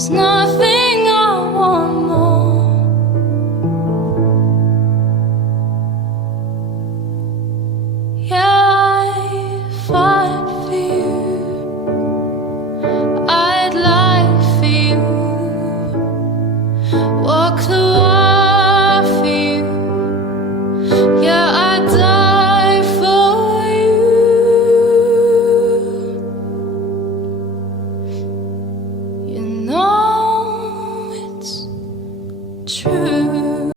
There's nothing I want more. Yeah, I fight for you. I'd lie for you. Walk the